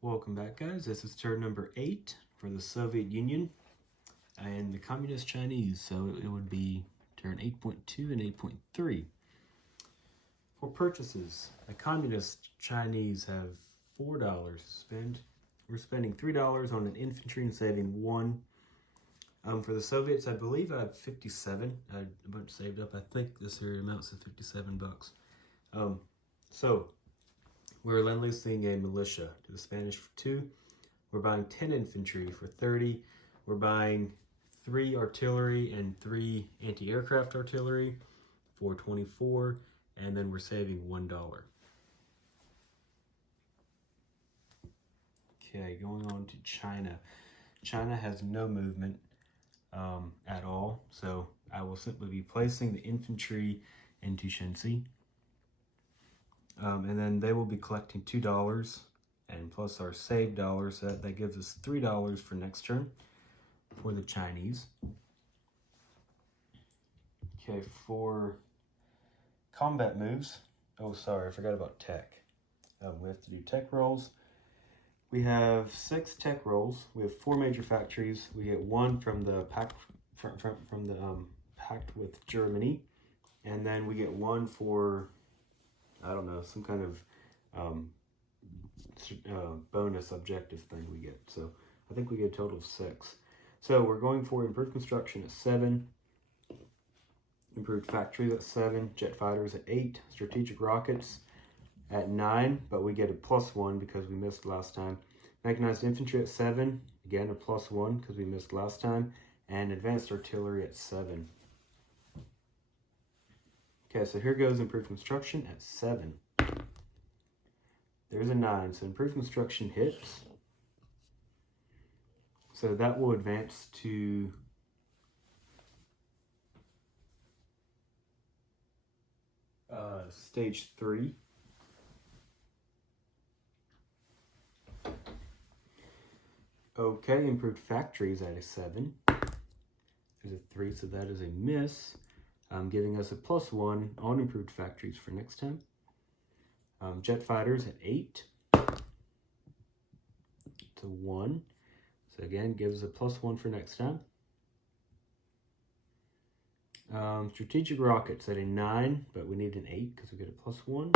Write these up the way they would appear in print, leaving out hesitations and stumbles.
Welcome back, guys. This is turn number 8 for the Soviet Union and the Communist Chinese. So it would be turn 8.2 and 8.3. For purchases, the Communist Chinese have $4 to spend. We're spending $3 on an infantry and saving 1. For the Soviets, I believe I have 57. I had a bunch saved up. I think this here amounts to 57 bucks. So we're lend-leasing a militia to the Spanish for 2. We're buying 10 infantry for 30. We're buying 3 artillery and 3 anti-aircraft artillery for 24. And then we're saving $1. Okay, going on to China. China has no movement at all, so I will simply be placing the infantry into Shenxi. And then they will be collecting $2 and plus our saved dollars. That gives us $3 for next turn for the Chinese. Okay, for combat moves. Oh, sorry, I forgot about tech. We have to do tech rolls. We have 6 tech rolls. We have 4 major factories. We get 1 from the pact pact with Germany, and then we get 1 for, I don't know, some kind of bonus objective thing we get. So I think we get a total of 6. So we're going for improved construction at 7, improved factories at 7, jet fighters at 8, strategic rockets at 9, but we get a +1 because we missed last time. Mechanized infantry at 7, again a +1 because we missed last time, and advanced artillery at 7. Okay, so here goes improved construction at 7. There's a 9, so improved construction hits. So that will advance to stage 3. Okay, improved factories at a 7. There's a 3, so that is a miss, giving us a +1 on improved factories for next time. Jet fighters at 8. It's a 1. So again, gives us a +1 for next time. Strategic rockets at a 9, but we need an 8 because we get a +1.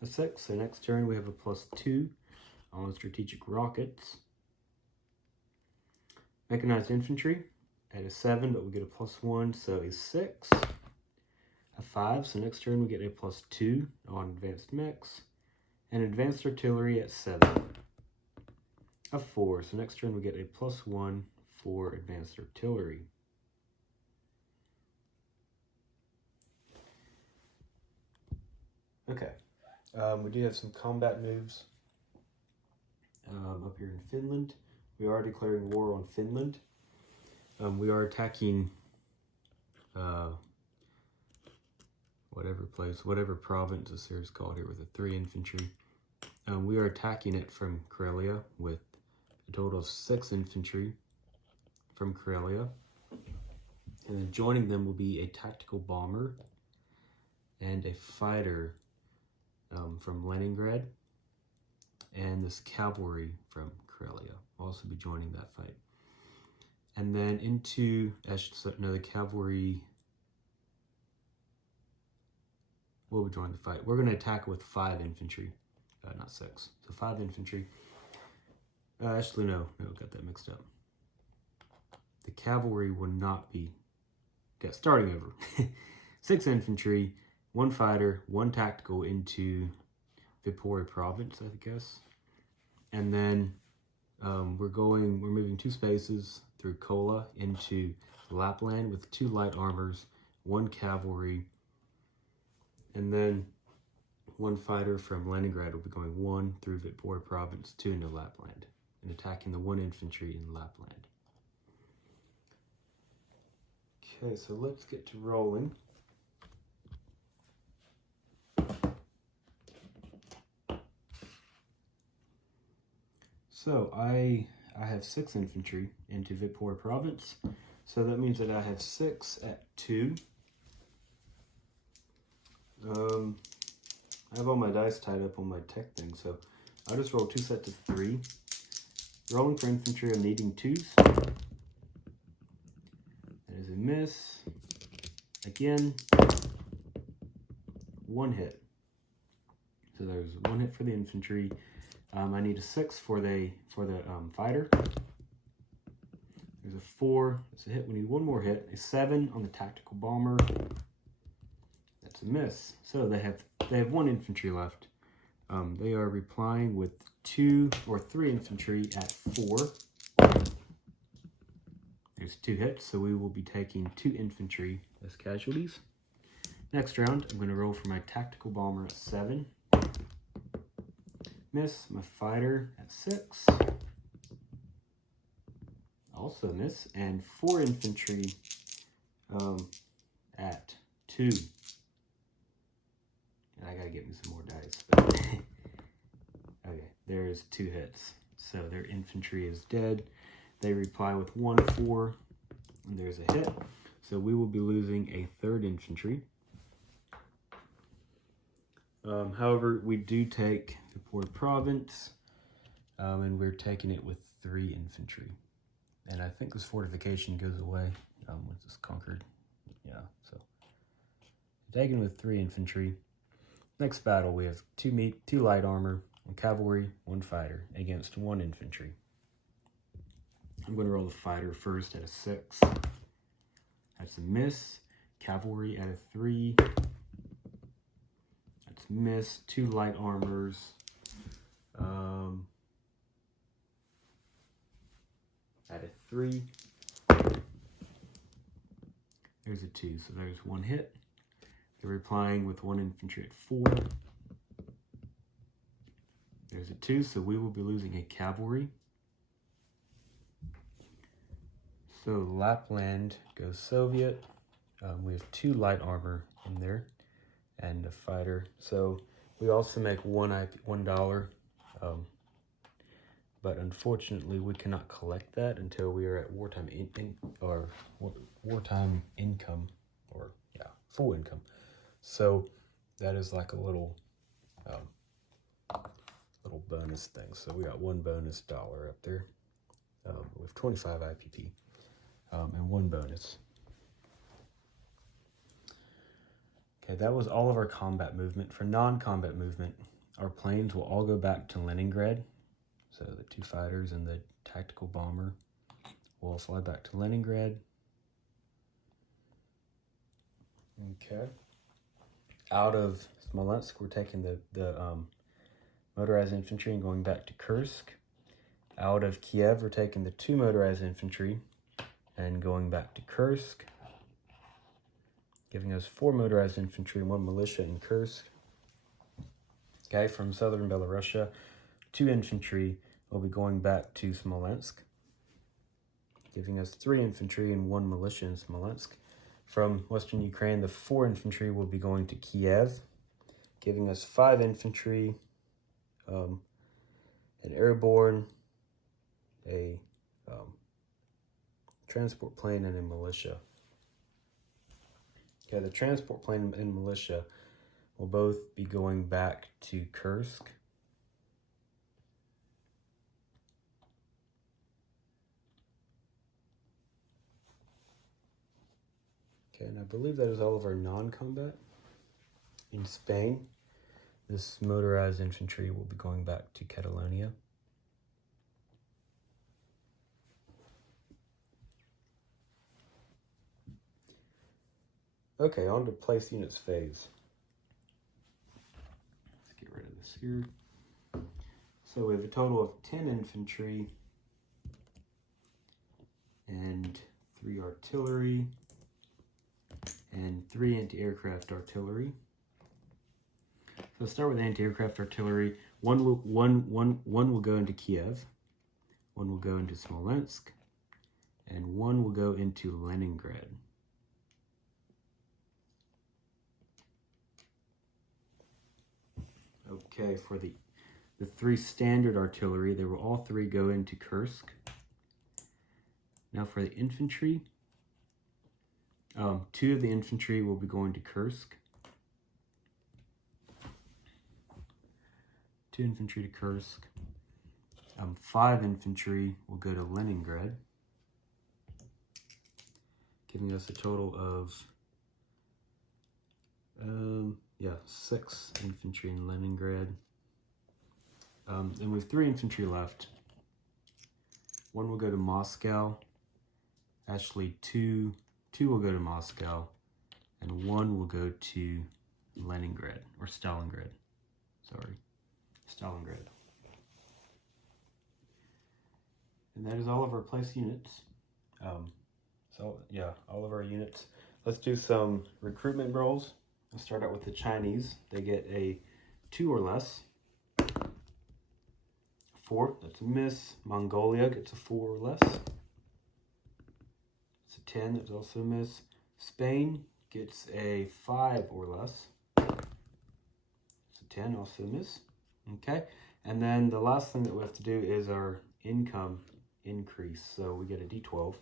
A 6, so next turn we have a +2 on strategic rockets. Mechanized infantry at a 7, but we get a +1, so a 6. A 5, so next turn we get a +2 on advanced mechs. And advanced artillery at 7. A 4, so next turn we get a +1 for advanced artillery. Okay, we do have some combat moves up here in Finland. We are declaring war on Finland. We are attacking whatever province this here is called here with a 3 infantry. We are attacking it from Karelia with a total of 6 infantry from Karelia. And then joining them will be a tactical bomber and a fighter from Leningrad. And this cavalry from Karelia will also be joining that fight. And then the cavalry will join the fight. We're going to attack with 5 infantry, not 6. So 5 infantry. Actually, no, got that mixed up. The cavalry will not be. Okay, starting over. 6 infantry, 1 fighter, 1 tactical into Viipuri province, I guess. And then we're moving 2 spaces through Kola into Lapland with 2 light armors, 1 cavalry, and then 1 fighter from Leningrad will be going 1 through Viipuri province, 2 into Lapland, and attacking the 1 infantry in Lapland. Okay, so let's get to rolling. So I have 6 infantry into Viipuri province. So that means that I have 6 at 2. I have all my dice tied up on my tech thing, so I'll just roll 2 sets of 3. Rolling for infantry, I'm needing 2s. That is a miss. Again, 1 hit. So there's 1 hit for the infantry. I need a 6 for the fighter. There's a 4. That's a hit. We need 1 more hit. A 7 on the tactical bomber. That's a miss. So they have 1 infantry left. They are replying with 2 or 3 infantry at 4. There's 2 hits, so we will be taking 2 infantry as casualties. Next round, I'm going to roll for my tactical bomber at 7. Miss. My fighter at 6. Also miss. And 4 infantry at 2. And I gotta get me some more dice. But okay, there's 2 hits. So their infantry is dead. They reply with 1, 4, and there's a hit. So we will be losing a 3rd infantry. However, we do take the Port Province, and we're taking it with 3 infantry. And I think this fortification goes away once it's conquered. Yeah, so taken with 3 infantry. Next battle, we have 2 light armor, 1 cavalry, 1 fighter against 1 infantry. I'm going to roll the fighter first at a 6. That's a miss. Cavalry at a 3. That's a miss. 2 light armors. At a 3. There's a 2, so there's 1 hit. They're replying with 1 infantry at 4. There's a 2, so we will be losing a cavalry. So Lapland goes Soviet. We have 2 light armor in there and a fighter. So we also make $1. But unfortunately, we cannot collect that until we are at wartime income, or yeah, full income. So that is like a little bonus thing. So we got 1 bonus dollar up there with 25 IPP and 1 bonus. Okay, that was all of our combat movement. For non-combat movement, our planes will all go back to Leningrad. So the 2 fighters and the tactical bomber will fly back to Leningrad. Okay. Out of Smolensk, we're taking the motorized infantry and going back to Kursk. Out of Kiev, we're taking the 2 motorized infantry and going back to Kursk, giving us 4 motorized infantry and 1 militia in Kursk. Okay, from southern Belarusia, 2 infantry will be going back to Smolensk, giving us 3 infantry and 1 militia in Smolensk. From western Ukraine, the 4 infantry will be going to Kiev, giving us 5 infantry, an airborne, a transport plane, and a militia. Okay, the transport plane and militia will both be going back to Kursk. Okay, and I believe that is all of our non-combat. In Spain, this motorized infantry will be going back to Catalonia. Okay, on to place units phase. Let's get rid of this here. So we have a total of 10 infantry and 3 artillery and 3 anti-aircraft artillery. So let's start with anti-aircraft artillery. One will go into Kiev, 1 will go into Smolensk, and 1 will go into Leningrad. Okay, for the 3 standard artillery, they will all 3 go into Kursk. Now for the infantry, 2 of the infantry will be going to Kursk. 2 infantry to Kursk. 5 infantry will go to Leningrad, giving us a total of 6 infantry in Leningrad. And we have 3 infantry left. 1 will go to Moscow. Actually, two will go to Moscow, and 1 will go to Leningrad, or Stalingrad. Sorry, Stalingrad. And that is all of our place units. So yeah, all of our units. Let's do some recruitment rolls. I'll start out with the Chinese. They get a 2 or less. 4, that's a miss. Mongolia gets a 4 or less. It's a 10, that's also a miss. Spain gets a 5 or less. It's a 10, also a miss. Okay, and then the last thing that we have to do is our income increase. So we get a D12.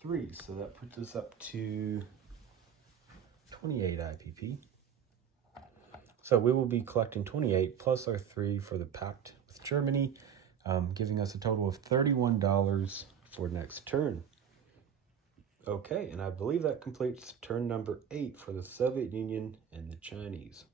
3, so that puts us up to 28 IPP. So we will be collecting 28 plus our 3 for the pact with Germany, giving us a total of $31 for next turn. Okay, and I believe that completes turn number 8 for the Soviet Union and the Chinese.